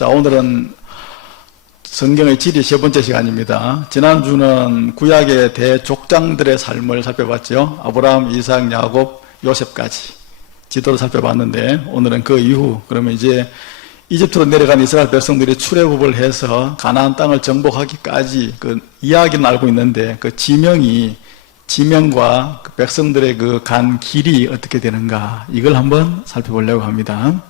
자, 오늘은 성경의 지리 세 번째 시간입니다. 지난주는 구약의 대족장들의 삶을 살펴봤죠. 아브라함, 이삭, 야곱, 요셉까지 지도를 살펴봤는데, 오늘은 그 이후, 그러면 이제 이집트로 내려간 이스라엘 백성들이 출애굽을 해서 가나안 땅을 정복하기까지 그 이야기는 알고 있는데, 그 지명과 그 백성들의 그 간 길이 어떻게 되는가, 이걸 한번 살펴보려고 합니다.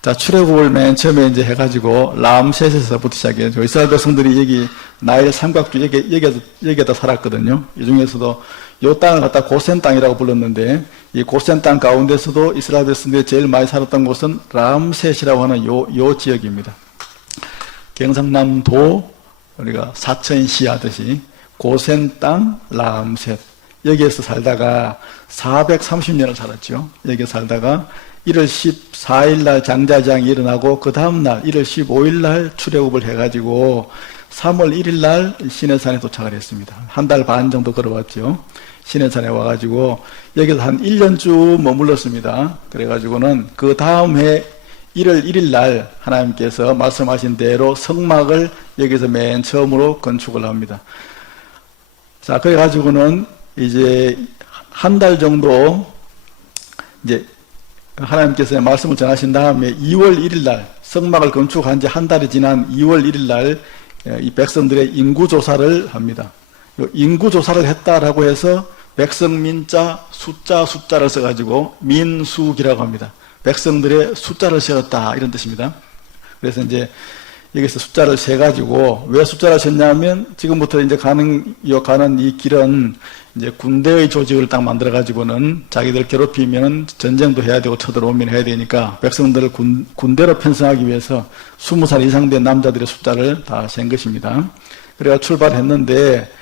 자, 출애굽을 맨 처음에 이제 해가지고 람셋에서부터 시작해요. 이스라엘 백성들이 여기 나일 삼각주 여기에다 살았거든요. 이 중에서도 이 땅을 갖다 고센 땅이라고 불렀는데, 이 고센 땅 가운데서도 이스라엘 백성들이 제일 많이 살았던 곳은 람셋이라고 하는 요 지역입니다. 경상남도 우리가 사천시 하듯이 고센 땅 람셋, 여기에서 살다가 430년을 살았죠. 여기 살다가 1월 14일 날 장자장이 일어나고, 그 다음날 1월 15일 날 출애굽을 해가지고 3월 1일 날 시내산에 도착을 했습니다. 한 달 반 정도 걸어왔죠. 시내산에 와가지고 여기서 한 1년 쭉 머물렀습니다. 그래가지고는 그 다음 해 1월 1일 날 하나님께서 말씀하신 대로 성막을 여기서 맨 처음으로 건축을 합니다. 자, 그래가지고는 이제 한 달 정도 이제 하나님께서 말씀을 전하신 다음에 2월 1일 날, 성막을 건축한 지 한 달이 지난 2월 1일 날 이 백성들의 인구조사를 합니다. 인구조사를 했다라고 해서 백성민자 숫자를 써가지고 민수기라고 합니다. 백성들의 숫자를 세었다, 이런 뜻입니다. 그래서 이제 여기서 숫자를 세가지고, 왜 숫자를 셌냐면, 지금부터 이제 가는 이 길은 이제 군대의 조직을 딱 만들어가지고는 자기들 괴롭히면 전쟁도 해야 되고 쳐들어오면 해야 되니까 백성들을 군대로 편성하기 위해서 20살 이상 된 남자들의 숫자를 다 센 것입니다. 그래가 출발했는데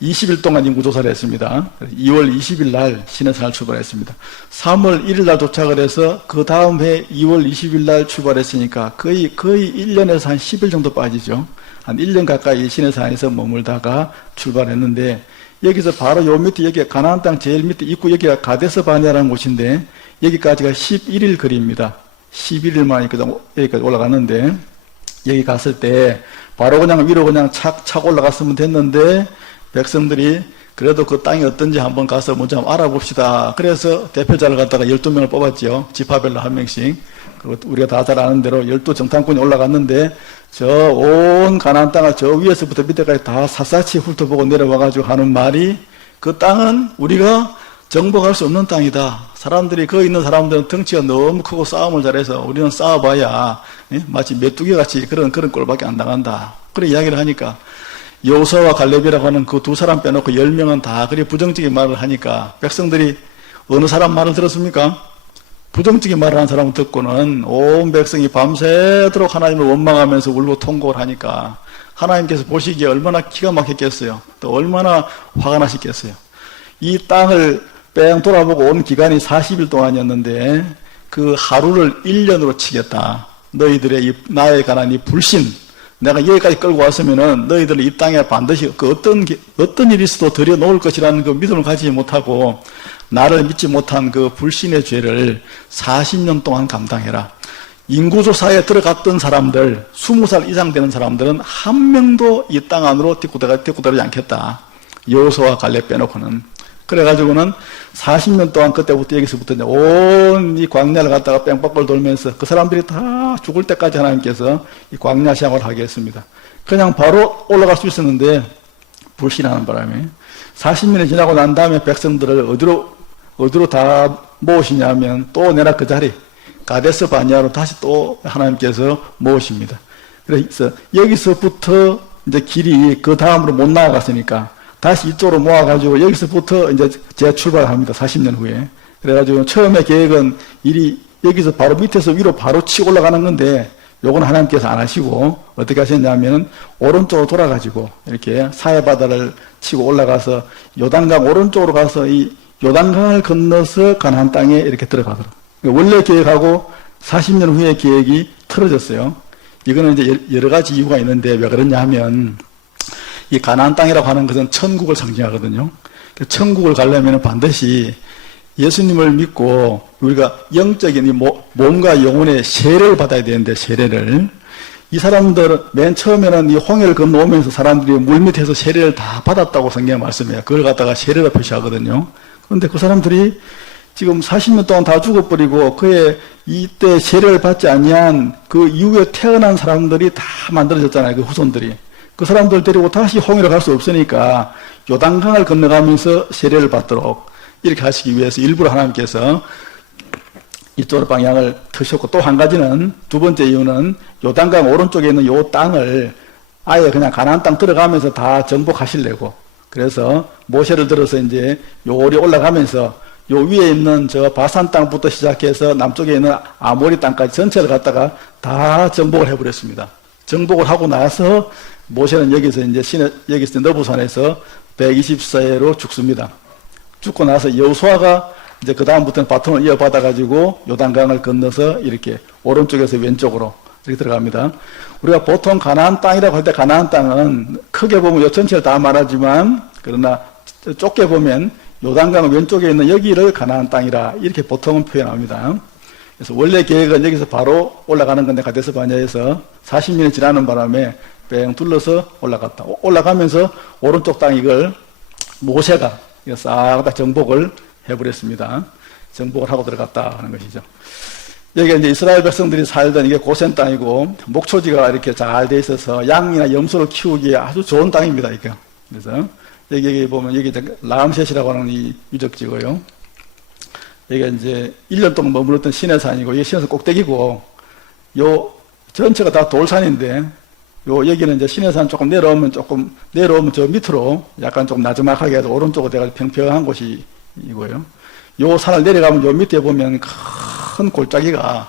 20일 동안 인구조사를 했습니다. 2월 20일 날 시내산을 출발했습니다. 3월 1일 날 도착을 해서 그 다음 해 2월 20일 날 출발했으니까 거의 1년에서 한 10일 정도 빠지죠. 한 1년 가까이 시내산에서 머물다가 출발했는데, 여기서 바로 요 밑에, 여기 가나안 땅 제일 밑에 입구, 여기가 가데스 바네아라는 곳인데, 여기까지가 11일 거리입니다. 11일 만에 여기까지 올라갔는데, 여기 갔을 때 바로 그냥 위로 그냥 착 올라갔으면 됐는데, 백성들이 그래도 그 땅이 어떤지 한번 가서 먼저 한번 알아봅시다. 그래서 대표자를 갖다가 12명을 뽑았죠. 지파별로 한 명씩. 우리가 다 잘 아는 대로 12정탐꾼이 올라갔는데, 저 온 가나안 땅을 저 위에서부터 밑에까지 다 샅샅이 훑어보고 내려와가지고 하는 말이, 그 땅은 우리가 정복할 수 없는 땅이다. 사람들이, 거기 있는 사람들은 덩치가 너무 크고 싸움을 잘해서 우리는 싸워봐야 마치 메뚜기같이 그런 꼴밖에 안 당한다. 그런 이야기를 하니까, 여호수아와 갈렙이라고 하는 그 두 사람 빼놓고 10명은 다 그리 부정적인 말을 하니까, 백성들이 어느 사람 말을 들었습니까? 부정적인 말을 하는 사람을 듣고는 온 백성이 밤새도록 하나님을 원망하면서 울고 통곡을 하니까, 하나님께서 보시기에 얼마나 기가 막혔겠어요. 또 얼마나 화가 나셨겠어요. 이 땅을 뺑 돌아보고 온 기간이 40일 동안이었는데, 그 하루를 1년으로 치겠다. 너희들의 나에 관한 이 불신, 내가 여기까지 끌고 왔으면은 너희들 이 땅에 반드시 그 어떤 일이 있어도 들여놓을 것이라는 그 믿음을 가지지 못하고 나를 믿지 못한 그 불신의 죄를 40년 동안 감당해라. 인구조사에 들어갔던 사람들, 20살 이상 되는 사람들은 한 명도 이 땅 안으로 데리고 들어가지 않겠다. 여호수아와 갈렙 빼놓고는. 그래가지고는 40년 동안 그때부터 여기서부터 이제 온 이 광야를 갖다가 뺑빡걸 돌면서 그 사람들이 다 죽을 때까지 하나님께서 이 광야 생활을 하게 했습니다. 그냥 바로 올라갈 수 있었는데 불신하는 바람에 40년이 지나고 난 다음에 백성들을 어디로 다 모으시냐면, 또 내나 그 자리 가데스 바네아로 다시 또 하나님께서 모으십니다. 그래서 여기서부터 이제 길이 그 다음으로 못 나아갔으니까 다시 이쪽으로 모아가지고 여기서부터 이제 재출발을 합니다. 40년 후에. 그래가지고 처음에 계획은 여기서 바로 밑에서 위로 바로 치고 올라가는 건데, 요건 하나님께서 안 하시고 어떻게 하셨냐면, 오른쪽으로 돌아가지고 이렇게 사해바다를 치고 올라가서 요단강 오른쪽으로 가서 이 요단강을 건너서 가나안 땅에 이렇게 들어가도록. 원래 계획하고 40년 후의 계획이 틀어졌어요. 이거는 이제 여러 가지 이유가 있는데, 왜 그러냐 하면, 이 가나안 땅이라고 하는 것은 천국을 상징하거든요. 천국을 가려면 반드시 예수님을 믿고 우리가 영적인 몸과 영혼의 세례를 받아야 되는데, 세례를 이 사람들 맨 처음에는 이 홍해를 건너오면서 사람들이 물 밑에서 세례를 다 받았다고 성경에 말씀해요. 그걸 갖다가 세례로 표시하거든요. 그런데 그 사람들이 지금 40년 동안 다 죽어버리고 그의 이때 세례를 받지 아니한 그 이후에 태어난 사람들이 다 만들어졌잖아요. 그 후손들이. 그 사람들 데리고 다시 홍해로 갈 수 없으니까 요단강을 건너가면서 세례를 받도록 이렇게 하시기 위해서 일부러 하나님께서 이쪽으로 방향을 트셨고, 또 한 가지는, 두 번째 이유는 요단강 오른쪽에 있는 요 땅을 아예 그냥 가나안 땅 들어가면서 다 정복하시려고. 그래서 모세를 들어서 이제 요리 올라가면서 요 위에 있는 저 바산 땅부터 시작해서 남쪽에 있는 아모리 땅까지 전체를 갖다가 다 정복을 해버렸습니다. 정복을 하고 나서 모세는 여기서 이제 여기서 너부산에서 120세로 죽습니다. 죽고 나서 여호수아가 이제 그 다음부터는 바톤을 이어받아가지고 요단강을 건너서 이렇게 오른쪽에서 왼쪽으로 이렇게 들어갑니다. 우리가 보통 가나안 땅이라고 할 때 가나안 땅은 크게 보면 요 전체를 다 말하지만, 그러나 좁게 보면 요단강 왼쪽에 있는 여기를 가나안 땅이라 이렇게 보통은 표현합니다. 그래서 원래 계획은 여기서 바로 올라가는 건데 가데스 바냐에서 40년이 지나는 바람에 뺑 둘러서 올라갔다. 올라가면서 오른쪽 땅 이걸 모세가 싹 다 정복을 해버렸습니다. 정복을 하고 들어갔다 하는 것이죠. 여기가 이제 이스라엘 백성들이 살던 이게 고센 땅이고, 목초지가 이렇게 잘 돼 있어서 양이나 염소를 키우기에 아주 좋은 땅입니다, 이게. 그래서 여기 보면 여기 라암셋이라고 하는 이 유적지고요. 여기가 이제 1년 동안 머물렀던 시내산이고, 이게 시내산 꼭대기고, 요 전체가 다 돌산인데, 여기는 이제 시내산 조금 내려오면 저 밑으로 약간 좀 나지막하게 해서 오른쪽으로 돼가지고 평평한 곳이고요. 요 산을 내려가면 요 밑에 보면 큰 골짜기가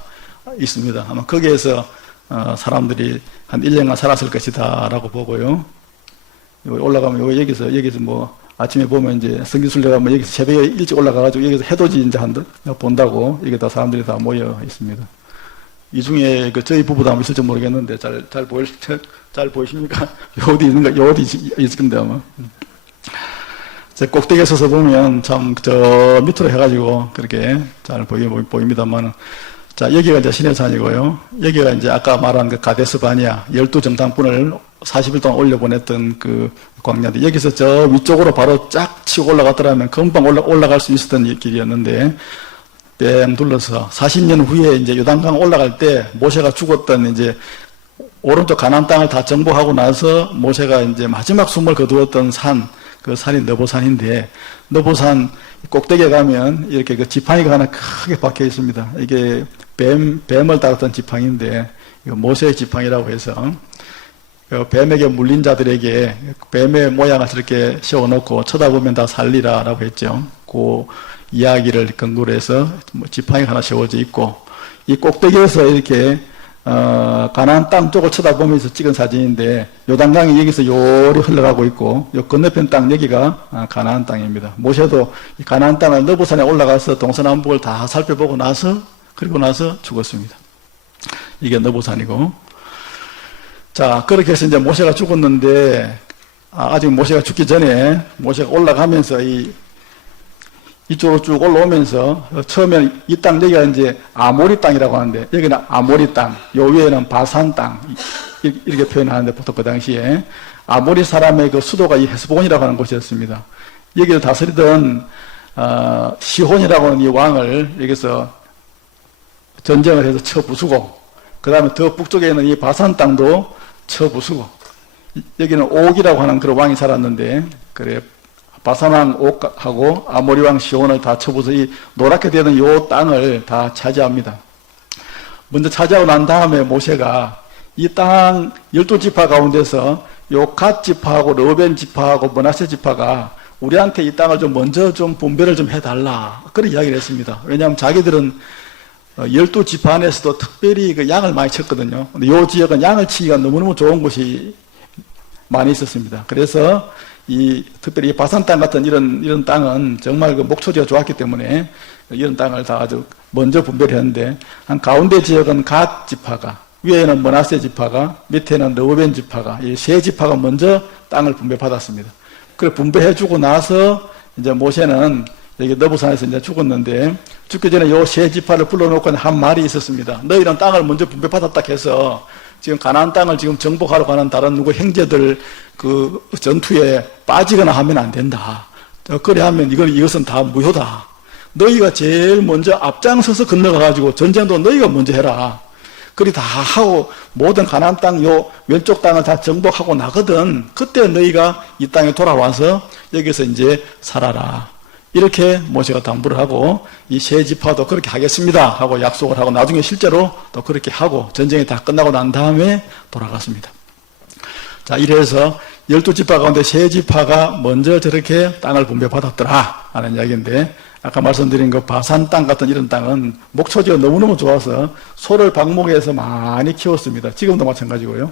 있습니다. 아마 거기에서 사람들이 한 1년간 살았을 것이다 라고 보고요. 올라가면 여기서 뭐 아침에 보면 이제 성지순례 가면 여기서 새벽에 일찍 올라가가지고 여기서 해돋이 이제 본다고 여기 다 사람들이 다 모여 있습니다. 이 중에 저희 부부도 아마 있을지 모르겠는데 잘 보이십니까? 요 어디 있는가? 요 어디 있을 건데 아마. 제 꼭대기에 서서 보면 참 저 밑으로 해가지고 그렇게 잘 보입니다만, 자, 여기가 이제 시내산이고요. 여기가 이제 아까 말한 그 가데스 바냐 12정탐꾼을 40일 동안 올려보냈던 그 광야인데, 여기서 저 위쪽으로 바로 쫙 치고 올라갔더라면 금방 올라갈 수 있었던 길이었는데, 뺑 둘러서 40년 후에 이제 요단강 올라갈 때 모세가 죽었던 이제 오른쪽 가나안 땅을 다 정복하고 나서 모세가 이제 마지막 숨을 거두었던 산, 그 산이 너보산인데, 너보산 꼭대기에 가면 이렇게 그 지팡이가 하나 크게 박혀 있습니다. 이게 뱀을 따랐던 지팡이인데, 이거 모세의 지팡이라고 해서 뱀에게 물린 자들에게 뱀의 모양을 저렇게 씌워놓고 쳐다보면 다 살리라라고 했죠. 그 이야기를 근거로 해서 지팡이가 하나 세워져 있고, 이 꼭대기에서 이렇게 가나안 땅 쪽을 쳐다보면서 찍은 사진인데, 요단강이 여기서 요리 흘러가고 있고, 요 건너편 땅 여기가 가나안 땅입니다. 모세도 이 가나안 땅을 너부산에 올라가서 동서남북을 다 살펴보고 나서, 그리고 나서 죽었습니다. 이게 너부산이고. 자, 그렇게 해서 이제 모세가 죽었는데, 아직 모세가 죽기 전에 모세가 올라가면서 이쪽으로 쭉 올라오면서 처음에는 이 땅 여기가 이제 아모리 땅이라고 하는데, 여기는 아모리 땅, 요 위에는 바산 땅 이렇게 표현하는데, 보통 그 당시에 아모리 사람의 그 수도가 이 헤스본이라고 하는 곳이었습니다. 여기를 다스리던 시혼이라고 하는 이 왕을 여기서 전쟁을 해서 쳐부수고, 그 다음에 더 북쪽에 있는 이 바산 땅도 쳐부수고, 여기는 옥이라고 하는 그런 왕이 살았는데, 그래 바산왕 옥하고 아모리왕 시온을 다 쳐부서 이 노랗게 되는 요 땅을 다 차지합니다. 먼저 차지하고 난 다음에 모세가 이 땅 12지파 가운데서 요 갓 지파하고 르벤 지파하고 므낫세 지파가 우리한테 이 땅을 좀 먼저 좀 분배를 좀 해달라, 그런 이야기를 했습니다. 왜냐하면 자기들은 12지파 안에서도 특별히 그 양을 많이 쳤거든요. 근데 요 지역은 양을 치기가 너무너무 좋은 곳이 많이 있었습니다. 그래서 특별히 바산 땅 같은 이런 땅은 정말 그 목초지가 좋았기 때문에 이런 땅을 다 아주 먼저 분배를 했는데, 한 가운데 지역은 갓 지파가, 위에는 므낫세 지파가, 밑에는 르우벤 지파가, 이 세 지파가 먼저 땅을 분배받았습니다. 그래 분배해주고 나서 이제 모세는 여기 너부산에서 이제 죽었는데, 죽기 전에 요 세 지파를 불러놓고 한 말이 있었습니다. 너희는 땅을 먼저 분배받았다 해서 지금 가나안 땅을 지금 정복하러 가는 다른 누구 형제들 그 전투에 빠지거나 하면 안 된다. 그래 하면 이것은 다 무효다. 너희가 제일 먼저 앞장서서 건너가가지고 전쟁도 너희가 먼저 해라. 그리 다 하고 모든 가나안 땅 요 왼쪽 땅을 다 정복하고 나거든. 그때 너희가 이 땅에 돌아와서 여기서 이제 살아라. 이렇게 모세가 당부를 하고 이 세 지파도 그렇게 하겠습니다 하고 약속을 하고 나중에 실제로 또 그렇게 하고 전쟁이 다 끝나고 난 다음에 돌아갔습니다. 자, 이래서 12지파 가운데 세 지파가 먼저 저렇게 땅을 분배받았더라 하는 이야기인데, 아까 말씀드린 그 바산 땅 같은 이런 땅은 목초지가 너무너무 좋아서 소를 방목해서 많이 키웠습니다. 지금도 마찬가지고요.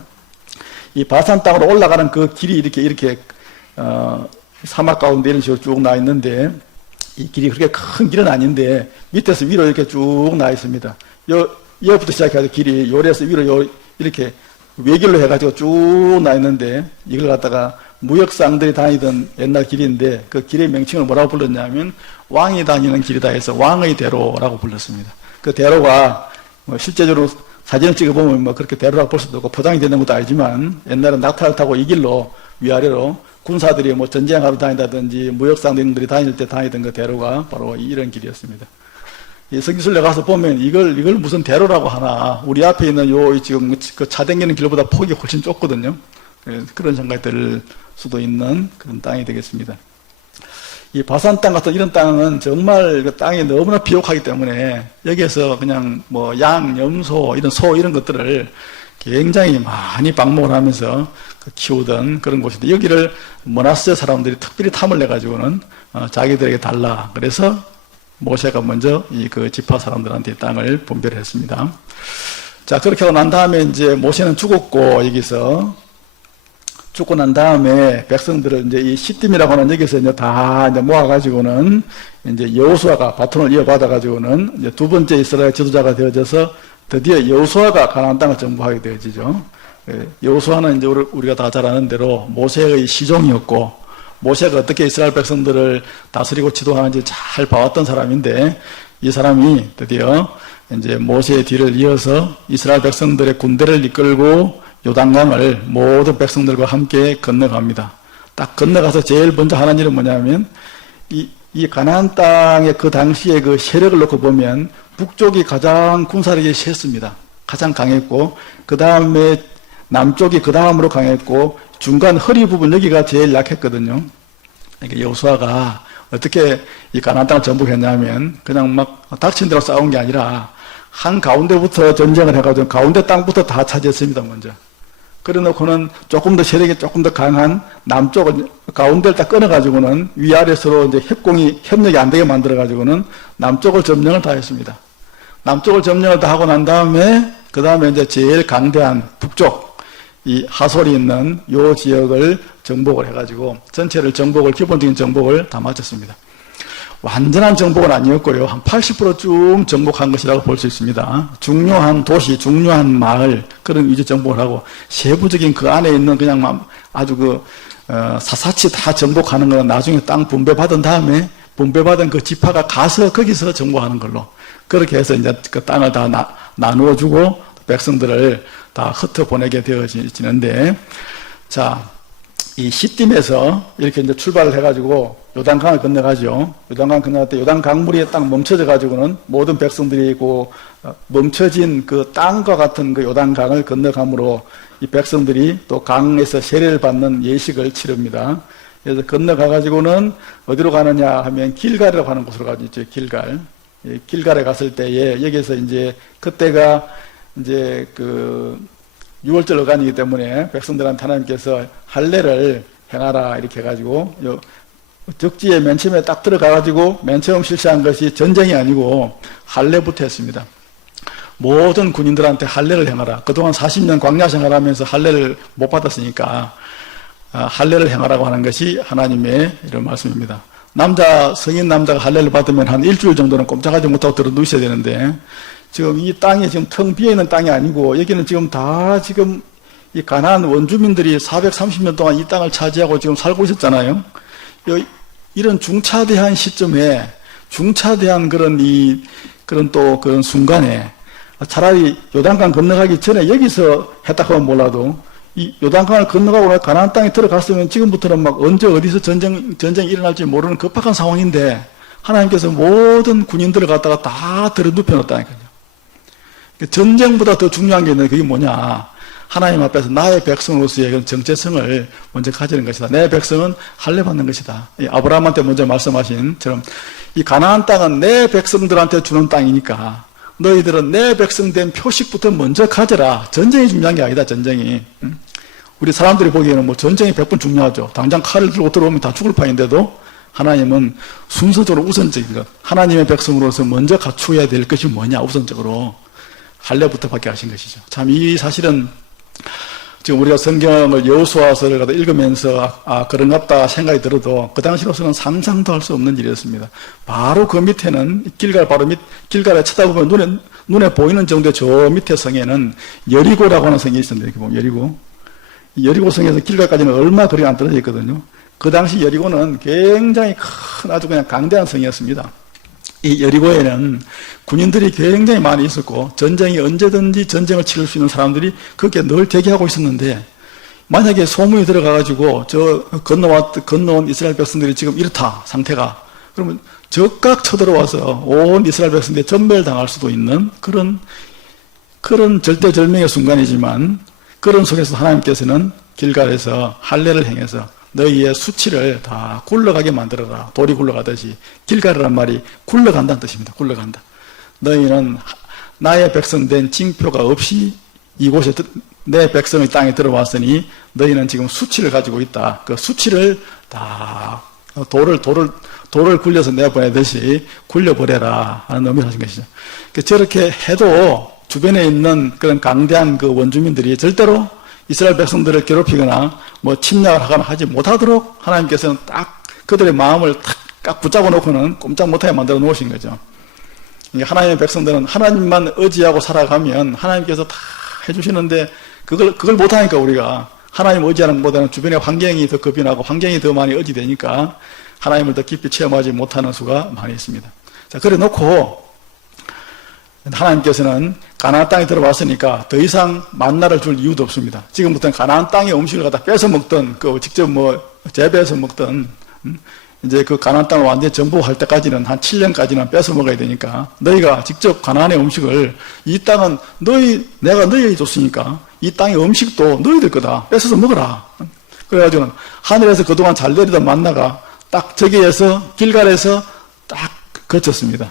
이 바산 땅으로 올라가는 그 길이 이렇게 사막 가운데 이런 식으로 쭉 나 있는데, 이 길이 그렇게 큰 길은 아닌데 밑에서 위로 이렇게 쭉 나 있습니다. 여부터 시작해서 길이 요래서 위로 이렇게 외길로 해가지고 쭉 나 있는데, 이걸 갖다가 무역상들이 다니던 옛날 길인데 그 길의 명칭을 뭐라고 불렀냐면 왕이 다니는 길이다 해서 왕의 대로라고 불렀습니다. 그 대로가 뭐 실제적으로 사진을 찍어보면 뭐 그렇게 대로라고 볼 수도 없고 포장이 되는 것도 아니지만, 옛날에 낙타를 타고 이 길로 위아래로 군사들이 뭐 전쟁하러 다닌다든지 무역상들이 다닐 때 다니던 그 대로가 바로 이런 길이었습니다. 이 성지순례 가서 보면 이걸 무슨 대로라고 하나, 우리 앞에 있는 요 지금 그 차 댕기는 길보다 폭이 훨씬 좁거든요. 그런 생각이 들 수도 있는 그런 땅이 되겠습니다. 이 바산 땅 같은 이런 땅은 정말 그 땅이 너무나 비옥하기 때문에 여기에서 그냥 뭐 양, 염소, 이런 소 이런 것들을 굉장히 많이 방목을 하면서 키우던 그런 곳인데, 여기를 므낫세 사람들이 특별히 탐을 내가지고는 자기들에게 달라. 그래서 모세가 먼저 그 지파 사람들한테 이 땅을 분배를 했습니다. 자, 그렇게 하고 난 다음에 이제 모세는 죽었고, 여기서 죽고 난 다음에 백성들을 이제 이 시딤이라고 하는 여기서 이제 다 이제 모아가지고는 이제 여호수아가 바톤을 이어받아가지고는 이제 두 번째 이스라엘 지도자가 되어져서 드디어 여호수아가 가나안 땅을 정복하게 되어지죠. 여호수아는 이제 우리가 다 잘 아는 대로 모세의 시종이었고, 모세가 어떻게 이스라엘 백성들을 다스리고 지도하는지 잘 봐왔던 사람인데, 이 사람이 드디어 이제 모세의 뒤를 이어서 이스라엘 백성들의 군대를 이끌고 요단강을 모든 백성들과 함께 건너갑니다. 딱 건너가서 제일 먼저 하는 일은 뭐냐면, 이 가나안 땅의 그 당시에 그 세력을 놓고 보면 북쪽이 가장 군사력이 셌습니다. 가장 강했고, 그 다음에 남쪽이 그 다음으로 강했고, 중간 허리 부분 여기가 제일 약했거든요. 그러니까 여호수아가 어떻게 이 가나안 땅을 정복했냐면, 그냥 막 닥친 대로 싸운 게 아니라 한 가운데부터 전쟁을 해가지고 가운데 땅부터 다 차지했습니다. 먼저. 그래 놓고는 조금 더 세력이 조금 더 강한 남쪽을 가운데를 딱 끊어가지고는 위아래 서로 이제 협력이 안 되게 만들어가지고는 남쪽을 점령을 다 했습니다. 남쪽을 점령을 다 하고 난 다음에 그 다음에 이제 제일 강대한 북쪽 이 하솔이 있는 요 지역을 정복을 해가지고 전체를 기본적인 정복을 다 마쳤습니다. 완전한 정복은 아니었고요. 한 80% 쭉 정복한 것이라고 볼 수 있습니다. 중요한 도시, 중요한 마을, 그런 위주 정복을 하고, 세부적인 그 안에 있는 그냥 아주 사사치 다 정복하는 건 나중에 땅 분배받은 다음에, 분배받은 그 지파가 가서 거기서 정복하는 걸로. 그렇게 해서 이제 그 땅을 다 나누어주고, 백성들을 다 흩어보내게 되어지는데, 자, 이 시딤에서 이렇게 이제 출발을 해가지고 요단강을 건너가죠. 요단강 건너갈 때 요단강물이 딱 멈춰져 가지고는 모든 백성들이 그 멈춰진 그 땅과 같은 그 요단강을 건너감으로 이 백성들이 또 강에서 세례를 받는 예식을 치릅니다. 그래서 건너가 가지고는 어디로 가느냐 하면 길갈이라고 하는 곳으로 가죠. 길갈. 길갈에 갔을 때에 여기서 이제 그때가 이제 그 6월절 어간이기 때문에 백성들한테 하나님께서 할례를 행하라 이렇게 해가지고 적지에 맨 처음에 딱 들어가가지고 맨 처음 실시한 것이 전쟁이 아니고 할례부터 했습니다. 모든 군인들한테 할례를 행하라. 그동안 40년 광야 생활하면서 할례를 못 받았으니까 할례를 행하라고 하는 것이 하나님의 이런 말씀입니다. 성인 남자가 할례를 받으면 한 일주일 정도는 꼼짝하지 못하고 들어 누우셔야 되는데, 지금 이 땅이 지금 텅 비어있는 땅이 아니고 여기는 지금 다 지금 이 가나안 원주민들이 430년 동안 이 땅을 차지하고 지금 살고 있었잖아요. 이런 중차대한 시점에 중차대한 그런 순간에 차라리 요단강 건너가기 전에 여기서 했다 하면 몰라도 이 요단강을 건너가고 가나안 땅에 들어갔으면 지금부터는 막 언제 어디서 전쟁이 일어날지 모르는 급박한 상황인데 하나님께서 모든 군인들을 갖다가 다 들어눕혀 놓았다니까요. 전쟁보다 더 중요한 게 있는데 그게 뭐냐. 하나님 앞에서 나의 백성으로서의 정체성을 먼저 가지는 것이다. 내 백성은 할례 받는 것이다. 아브라함한테 먼저 말씀하신처럼 이 가나안 땅은 내 백성들한테 주는 땅이니까 너희들은 내 백성 된 표식부터 먼저 가져라. 전쟁이 중요한 게 아니다. 전쟁이. 우리 사람들이 보기에는 뭐 전쟁이 100번 중요하죠. 당장 칼을 들고 들어오면 다 죽을 판인데도 하나님은 순서적으로 우선적인 것, 하나님의 백성으로서 먼저 갖추어야 될 것이 뭐냐 우선적으로 할례부터 받게 하신 것이죠. 참 이 사실은 지금 우리가 성경을 여호수아서를 갖다 읽으면서 그런갑다 생각이 들어도 그 당시로서는 상상도 할 수 없는 일이었습니다. 바로 그 밑에는 길갈에 쳐다보면 눈에 보이는 정도의 저 밑에 성에는 여리고라고 하는 성이 있습니다. 이렇게 보면 여리고 성에서 길갈까지는 얼마 거리가 안 떨어져 있거든요. 그 당시 여리고는 굉장히 큰 아주 그냥 강대한 성이었습니다. 이 여리고에는 군인들이 굉장히 많이 있었고 전쟁이 언제든지 전쟁을 치를 수 있는 사람들이 그렇게 늘 대기하고 있었는데 만약에 소문이 들어가가지고 저 건너온 이스라엘 백성들이 지금 이렇다 상태가 그러면 적각 쳐들어와서 온 이스라엘 백성들이 전멸당할 수도 있는 그런 절대절명의 순간이지만 그런 속에서 하나님께서는 길갈에서 할례를 행해서 너희의 수치를 다 굴러가게 만들어라. 돌이 굴러가듯이. 길갈이란 말이 굴러간다는 뜻입니다. 굴러간다. 너희는 나의 백성 된 징표가 없이 이곳에 내 백성의 땅에 들어왔으니 너희는 지금 수치를 가지고 있다. 그 수치를 다 돌을 굴려서 내보내듯이 굴려버려라 하는 의미를 하신 것이죠. 저렇게 해도 주변에 있는 그런 강대한 그 원주민들이 절대로 이스라엘 백성들을 괴롭히거나 뭐 침략을 하거나 하지 못하도록 하나님께서는 딱 그들의 마음을 딱 붙잡아 놓고는 꼼짝 못하게 만들어 놓으신 거죠. 하나님의 백성들은 하나님만 의지하고 살아가면 하나님께서 다 해주시는데 그걸 못하니까 우리가 하나님 의지하는 것보다는 주변의 환경이 더 겁이 나고 환경이 더 많이 의지되니까 하나님을 더 깊이 체험하지 못하는 수가 많이 있습니다. 자, 그래 놓고 하나님께서는 가나안 땅에 들어왔으니까 더 이상 만나를 줄 이유도 없습니다. 지금부터는 가나안 땅의 음식을 갖다 뺏어 먹던, 직접 재배해서 먹던, 이제 그 가나안 땅을 완전히 정복할 때까지는 한 7년까지는 뺏어 먹어야 되니까 너희가 직접 가나안의 음식을 이 땅은 내가 너희에게 줬으니까 이 땅의 음식도 너희들 거다. 뺏어서 먹어라. 그래가지고는 하늘에서 그동안 잘 내리던 만나가 딱 저기에서 길갈에서 딱 거쳤습니다.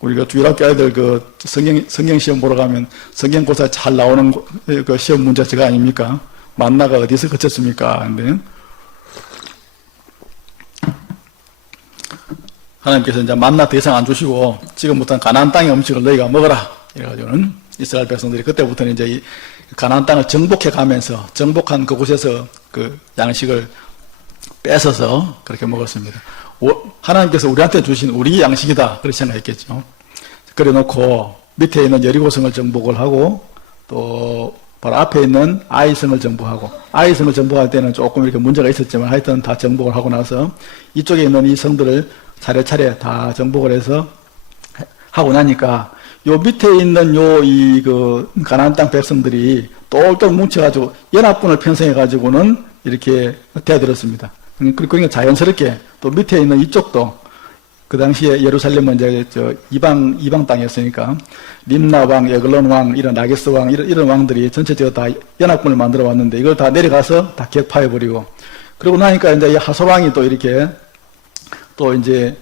우리가 주일학교 아이들 그 성경 시험 보러 가면 성경고사 잘 나오는 그 시험 문제 제가 아닙니까? 만나가 어디서 그쳤습니까? 근데 하나님께서 이제 만나 더 이상 안 주시고 지금부터는 가나안 땅의 음식을 너희가 먹어라. 이래가지고는 이스라엘 백성들이 그때부터는 이제 이 가나안 땅을 정복해 가면서 정복한 그곳에서 그 양식을 뺏어서 그렇게 먹었습니다. 하나님께서 우리한테 주신 우리 양식이다. 그렇게 생각했겠죠. 그래 놓고 밑에 있는 여리고성을 정복을 하고 또 바로 앞에 있는 아이성을 정복하고 아이성을 정복할 때는 조금 이렇게 문제가 있었지만 하여튼 다 정복을 하고 나서 이쪽에 있는 이 성들을 차례차례 다 정복을 해서 하고 나니까 요 밑에 있는 그 가나안 땅 백성들이 똘똘 뭉쳐가지고 연합군을 편성해가지고는 이렇게 대들었습니다. 그러니까 자연스럽게 또 밑에 있는 이쪽도 그 당시에 예루살렘은 이제 이방 땅이었으니까 림나 왕, 에글론 왕, 이런 라게스 왕 이런 왕들이 전체적으로 다 연합군을 만들어 왔는데 이걸 다 내려가서 다 격파해 버리고 그러고 나니까 이제 이 하솔 왕이 또 이렇게 또 이제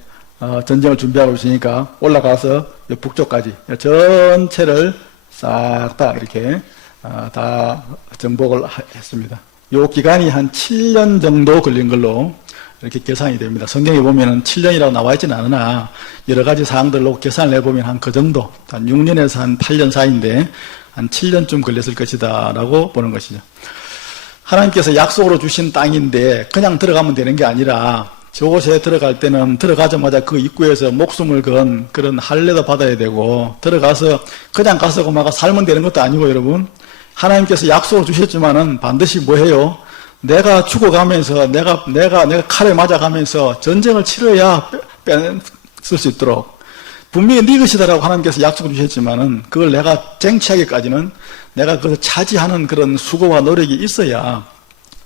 전쟁을 준비하고 있으니까 올라가서 북쪽까지 전체를 싹 다 이렇게 다 정복을 했습니다. 요 기간이 한 7년 정도 걸린 걸로 이렇게 계산이 됩니다. 성경에 보면은 7년이라고 나와 있지는 않으나 여러 가지 사항들로 계산을 해보면 한 그 정도, 한 6년에서 한 8년 사이인데 한 7년쯤 걸렸을 것이다 라고 보는 것이죠. 하나님께서 약속으로 주신 땅인데 그냥 들어가면 되는 게 아니라 저곳에 들어갈 때는 들어가자마자 그 입구에서 목숨을 건 그런 할례도 받아야 되고 들어가서 그냥 가서 막 살면 되는 것도 아니고 여러분 하나님께서 약속을 주셨지만은 반드시 뭐 해요? 내가 죽어가면서 내가 칼에 맞아가면서 전쟁을 치러야 쓸 수 있도록 분명히 네 것이다라고 하나님께서 약속을 주셨지만은 그걸 내가 쟁취하기까지는 내가 그걸 차지하는 그런 수고와 노력이 있어야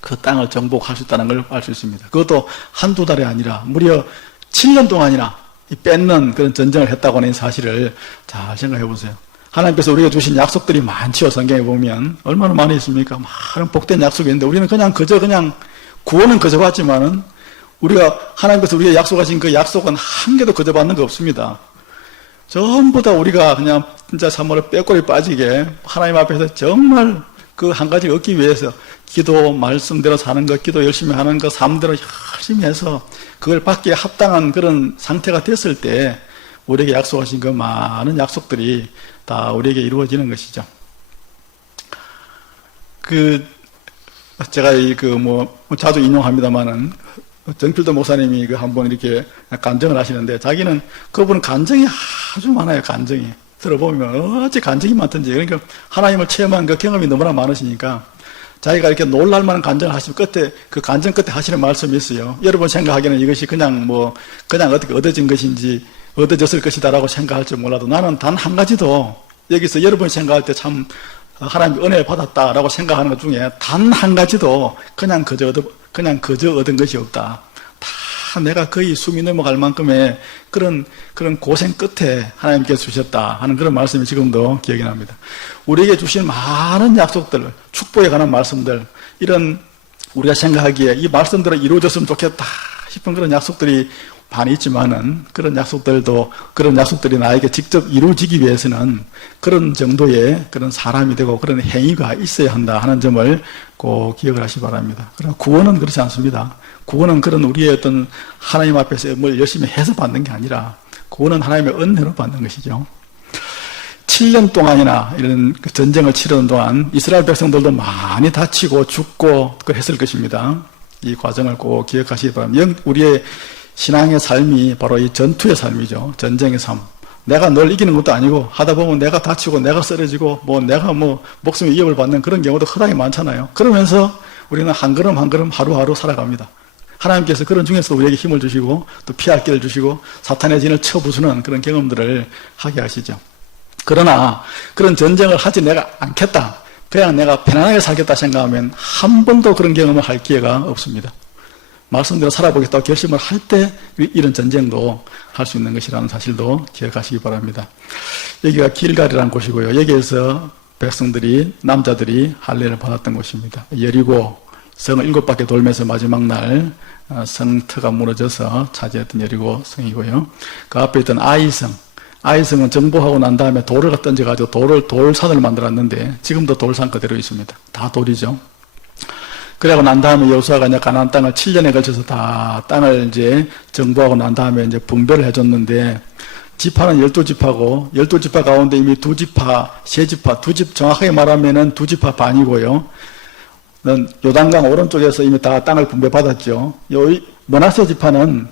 그 땅을 정복할 수 있다는 걸 알 수 있습니다. 그것도 한두 달이 아니라 무려 7년 동안이나 뺏는 그런 전쟁을 했다고 하는 사실을 잘 생각해 보세요. 하나님께서 우리가 주신 약속들이 많지요. 성경에 보면 얼마나 많이 있습니까? 많은 복된 약속이 있는데 우리는 그냥 구원은 그저 받지만은 우리가 하나님께서 우리가 약속하신 그 약속은 한 개도 그저 받는 거 없습니다. 전부 다 우리가 그냥 진짜 참으로 빼꼬리 빠지게 하나님 앞에서 정말 그 한 가지 얻기 위해서 기도 말씀대로 사는 것, 기도 열심히 하는 것, 삶대로 열심히 해서 그걸 받기에 합당한 그런 상태가 됐을 때 우리에게 약속하신 그 많은 약속들이 다 우리에게 이루어지는 것이죠. 제가 자주 인용합니다만은 정필도 목사님이 한번 이렇게 간증을 하시는데 자기는 그분은 간증이 아주 많아요. 간증이 들어보면 어찌 간증이 많던지. 그러니까 하나님을 체험한 그 경험이 너무나 많으시니까 자기가 이렇게 놀랄만한 간증을 하시면 끝에 그 간증 끝에 하시는 말씀이 있어요. 여러분 생각하기에는 이것이 그냥 어떻게 얻어진 것인지 얻어졌을 것이다라고 생각할지 몰라도 나는 단 한 가지도 여기서 여러분이 생각할 때 참 하나님 은혜 받았다라고 생각하는 것 중에 단 한 가지도 그냥 그저 얻은 것이 없다. 다 내가 거의 숨이 넘어갈 만큼의 그런 고생 끝에 하나님께서 주셨다 하는 그런 말씀이 지금도 기억이 납니다. 우리에게 주신 많은 약속들, 축복에 관한 말씀들, 이런 우리가 생각하기에 이 말씀대로 이루어졌으면 좋겠다 싶은 그런 약속들이 많이 있지만은 그런 약속들이 나에게 직접 이루어지기 위해서는 그런 정도의 그런 사람이 되고 그런 행위가 있어야 한다 하는 점을 꼭 기억을 하시기 바랍니다. 그러나 구원은 그렇지 않습니다. 구원은 그런 우리의 어떤 하나님 앞에서 뭘 열심히 해서 받는 게 아니라 구원은 하나님의 은혜로 받는 것이죠. 7년 동안이나 이런 전쟁을 치르는 동안 이스라엘 백성들도 많이 다치고 죽고 했을 것입니다. 이 과정을 꼭 기억하시기 바랍니다. 우리의 신앙의 삶이 바로 이 전투의 삶이죠. 전쟁의 삶. 내가 널 이기는 것도 아니고 하다 보면 내가 다치고 내가 쓰러지고 내가 목숨의 위협을 받는 그런 경우도 허다히 많잖아요. 그러면서 우리는 한 걸음 한 걸음 하루하루 살아갑니다. 하나님께서 그런 중에서 우리에게 힘을 주시고 또 피할 길을 주시고 사탄의 진을 쳐부수는 그런 경험들을 하게 하시죠. 그러나 그런 전쟁을 하지 내가 않겠다. 그냥 내가 편안하게 살겠다 생각하면 한 번도 그런 경험을 할 기회가 없습니다. 말씀대로 살아보겠다고 결심을 할 때 이런 전쟁도 할 수 있는 것이라는 사실도 기억하시기 바랍니다. 여기가 길갈이라는 곳이고요. 여기에서 백성들이, 남자들이 할례를 받았던 곳입니다. 여리고 성을 7바퀴 돌면서 마지막 날 성터가 무너져서 차지했던 여리고 성이고요. 그 앞에 있던 아이성은 정복하고 난 다음에 돌을 던져가지고 돌산을 만들었는데 지금도 돌산 그대로 있습니다. 다 돌이죠. 그러고 난 다음에 여호수아가 이제 가나안 땅을 7년에 걸쳐서 다 땅을 이제 정복하고 난 다음에 이제 분배를 해줬는데 지파는 12지파고 12지파 가운데 이미 2지파, 3지파, 2집 정확하게 말하면은 2지파 반이고요. 요단강 오른쪽에서 이미 다 땅을 분배받았죠. 므낫세 지파는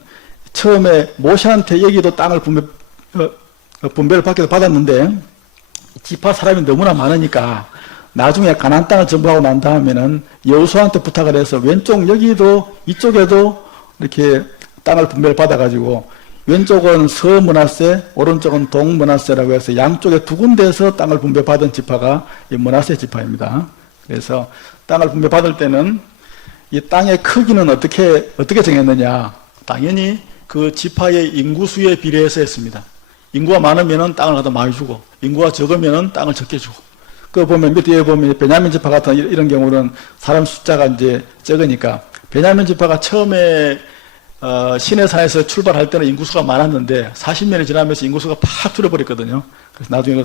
처음에 모세한테 여기도 땅을 분배를 받기도 받았는데 지파 사람이 너무나 많으니까 나중에 가나안 땅을 정복하고 난 다음에는 여호수아한테 부탁을 해서 왼쪽 여기도 이쪽에도 이렇게 땅을 분배를 받아가지고 왼쪽은 서므낫세, 오른쪽은 동므낫세라고 해서 양쪽에 두 군데에서 땅을 분배받은 지파가 이 므낫세 지파입니다. 그래서 땅을 분배받을 때는 이 땅의 크기는 어떻게 정했느냐? 당연히 그 지파의 인구수에 비례해서 했습니다. 인구가 많으면은 땅을 갖다 많이 주고 인구가 적으면은 땅을 적게 주고. 그 보면 밑에 보면 베냐민 지파 같은 이런 경우는 사람 숫자가 이제 적으니까 베냐민 지파가 처음에 시내산에서 출발할 때는 인구수가 많았는데 40년이 지나면서 인구수가 팍 줄어버렸거든요. 그래서 나중에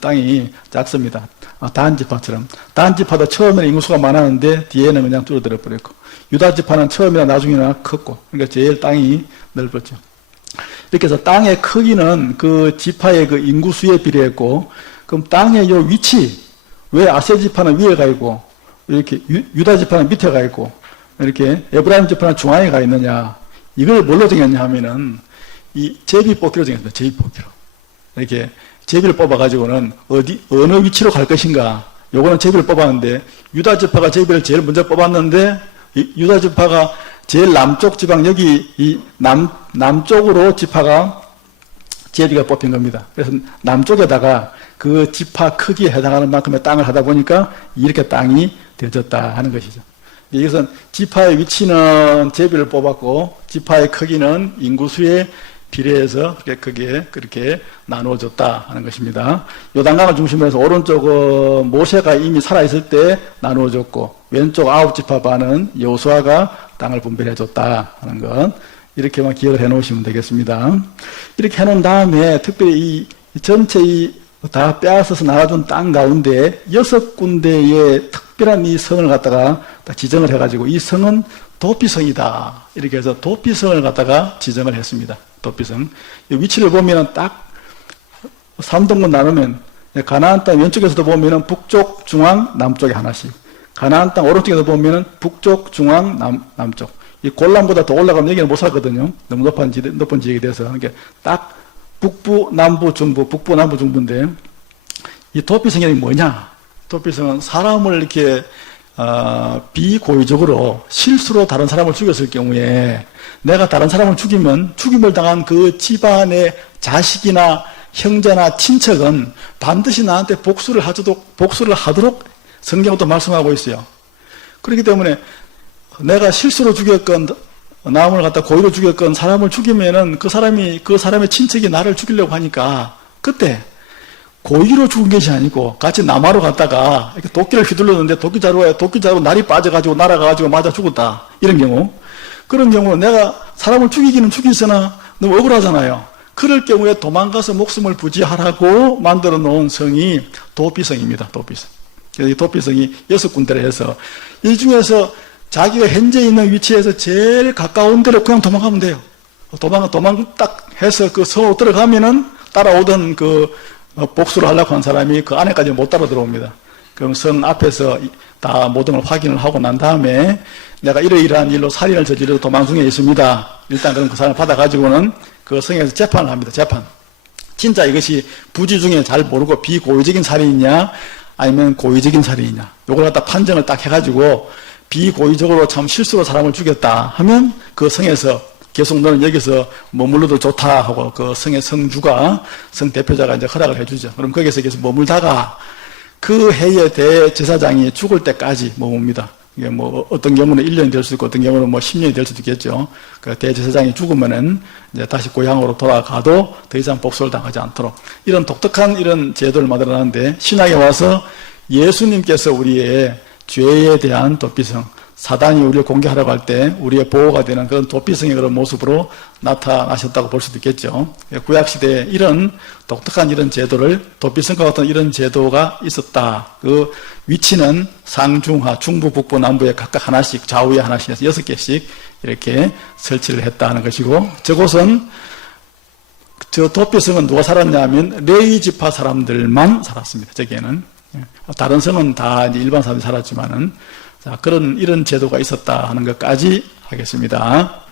땅이 작습니다. 단 지파처럼. 단 지파도 처음에는 인구수가 많았는데 뒤에는 그냥 줄어들어 버렸고 유다 지파는 처음이나 나중에나 컸고 그러니까 제일 땅이 넓었죠. 이렇게 해서 땅의 크기는 그 지파의 그 인구수에 비례했고 그럼 땅의 요 위치, 왜 아세 지파는 위에 가 있고, 이렇게 유다 지파는 밑에 가 있고, 이렇게 에브라임 지파는 중앙에 가 있느냐, 이걸 뭘로 정했냐 하면은, 이 제비뽑기로 정했습니다. 제비뽑기로. 이렇게 제비를 뽑아가지고는 어느 위치로 갈 것인가, 요거는 제비를 뽑았는데, 유다 지파가 제비를 제일 먼저 뽑았는데, 유다 지파가 제일 남쪽 지방, 여기 이 남쪽으로 지파가 제비가 뽑힌 겁니다. 그래서 남쪽에다가 그 지파 크기에 해당하는 만큼의 땅을 하다 보니까 이렇게 땅이 되어졌다 하는 것이죠. 이것은 지파의 위치는 제비를 뽑았고 지파의 크기는 인구수에 비례해서 그렇게 크게 그렇게 나누어졌다 하는 것입니다. 요단강을 중심으로 해서 오른쪽 모세가 이미 살아있을 때 나누어졌고 왼쪽 9지파 반은 여호수아가 땅을 분배해줬다 하는 것, 이렇게만 기억을 해 놓으시면 되겠습니다. 이렇게 해놓은 다음에 특별히 이 전체 다 빼앗아서 나가준 땅 가운데 6군데의 특별한 이 성을 갖다가 지정을 해가지고 이 성은 도피성이다 이렇게 해서 도피성을 갖다가 지정을 했습니다. 도피성. 위치를 보면은 딱 3등분 나누면 가나안 땅 왼쪽에서도 보면은 북쪽, 중앙, 남쪽에 하나씩, 가나안 땅 오른쪽에서 보면은 북쪽, 중앙, 남쪽. 이 골란보다 더 올라가면 여기는 못 살거든요. 너무 높은 지역이 돼서. 그러니까 딱 북부, 남부, 중부, 북부, 남부, 중부인데 이 도피성이 뭐냐? 도피성은 사람을 이렇게 비고의적으로 실수로 다른 사람을 죽였을 경우에 내가 다른 사람을 죽이면 죽임을 당한 그 집안의 자식이나 형제나 친척은 반드시 나한테 복수를 하도록 성경도 말씀하고 있어요. 그렇기 때문에 내가 실수로 죽였건 남을 갖다 고의로 죽였건 사람을 죽이면은 그 사람의 친척이 나를 죽이려고 하니까 그때 고의로 죽은 것이 아니고 같이 남하로 갔다가 이렇게 도끼를 휘둘렀는데 도끼자루에 날이 빠져가지고 날아가가지고 맞아 죽었다. 이런 경우. 그런 경우는 내가 사람을 죽이기는 죽이으나 너무 억울하잖아요. 그럴 경우에 도망가서 목숨을 부지하라고 만들어 놓은 성이 도피성입니다. 도피성. 그래서 이 도피성이 6군데를 해서 이 중에서 자기가 현재 있는 위치에서 제일 가까운 데로 그냥 도망가면 돼요. 도망 딱 해서 그 성으로 들어가면은 따라오던 복수를 하려고 한 사람이 그 안에까지 못 따라 들어옵니다. 그럼 성 앞에서 다 모든 걸 확인을 하고 난 다음에 내가 이러이러한 일로 살인을 저지르고 도망 중에 있습니다. 일단 그럼 그 사람을 받아가지고는 그 성에서 재판을 합니다. 재판. 진짜 이것이 부지 중에 잘 모르고 비고의적인 살인이냐 아니면 고의적인 살인이냐 요걸 갖다 판정을 딱 해가지고 비고의적으로 참 실수로 사람을 죽였다 하면 그 성에서 계속 너는 여기서 머물러도 좋다 하고 그 성의 성주가 성 대표자가 이제 허락을 해주죠. 그럼 거기서 계속 머물다가 그 해의 대제사장이 죽을 때까지 머뭅니다. 이게 뭐 어떤 경우는 1년이 될 수 있고 어떤 경우는 뭐 10년이 될 수도 있겠죠. 그 대제사장이 죽으면은 이제 다시 고향으로 돌아가도 더 이상 복수를 당하지 않도록 이런 독특한 이런 제도를 만들어놨는데 신약에 와서 예수님께서 우리의 죄에 대한 도피성, 사단이 우리를 공격하려고 할 때 우리의 보호가 되는 그런 도피성의 그런 모습으로 나타나셨다고 볼 수도 있겠죠. 구약시대에 이런 독특한 이런 제도를, 도피성과 같은 이런 제도가 있었다. 그 위치는 상중하, 중부, 북부, 남부에 각각 하나씩, 좌우에 하나씩 해서 6개씩 이렇게 설치를 했다는 것이고, 저곳은, 저 도피성은 누가 살았냐 하면 레위 지파 사람들만 살았습니다. 저기에는. 다른 성은 다 이제 일반 사람들이 살았지만은, 자, 이런 제도가 있었다 하는 것까지 하겠습니다.